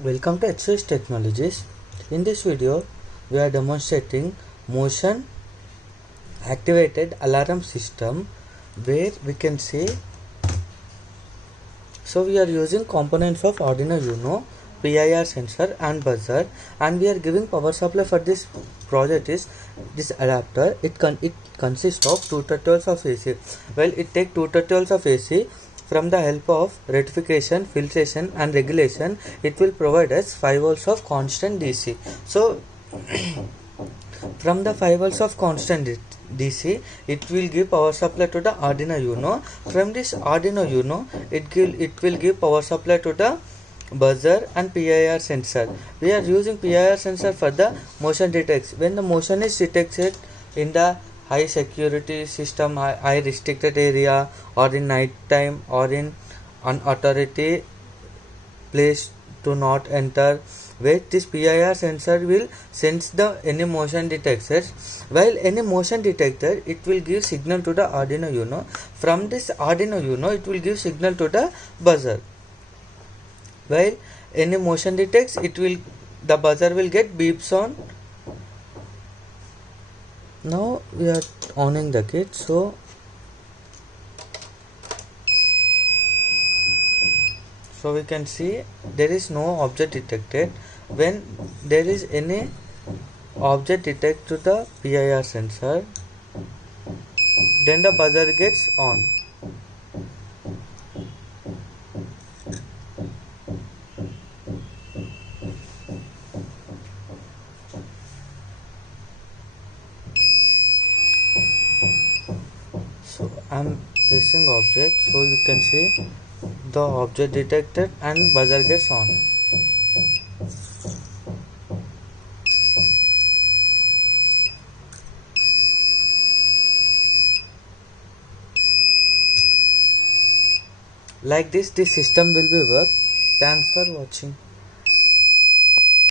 Welcome to HOS Technologies. In this video, we are demonstrating motion activated alarm system where we can see. So we are using components of Arduino Uno, PIR sensor and buzzer, and we are giving power supply for this project is this adapter. It consists of 2 terminals of AC. Well, it takes 2 terminals of AC. From the help of rectification, filtration and regulation, it will provide us 5 volts of constant DC. So from the 5 volts of constant DC, it will give power supply to the Arduino Uno. From this Arduino Uno, it will give power supply to the buzzer and PIR sensor. We are using PIR sensor for the motion detection. When the motion is detected in the high security system, high restricted area, or in night time, or in unauthority place to not enter, where this PIR sensor will sense the any motion detector. While any motion detector, it will give signal to the Arduino Uno. From this Arduino Uno, it will give signal to the buzzer. While any motion detects, the buzzer will get beeps on. Now we are owning the kit, so we can see there is no object detected. When there is any object detected to the PIR sensor, then the buzzer gets on. So I'm pressing object, so you can see the object detected and buzzer gets on. Like this system will be work. Thanks for watching.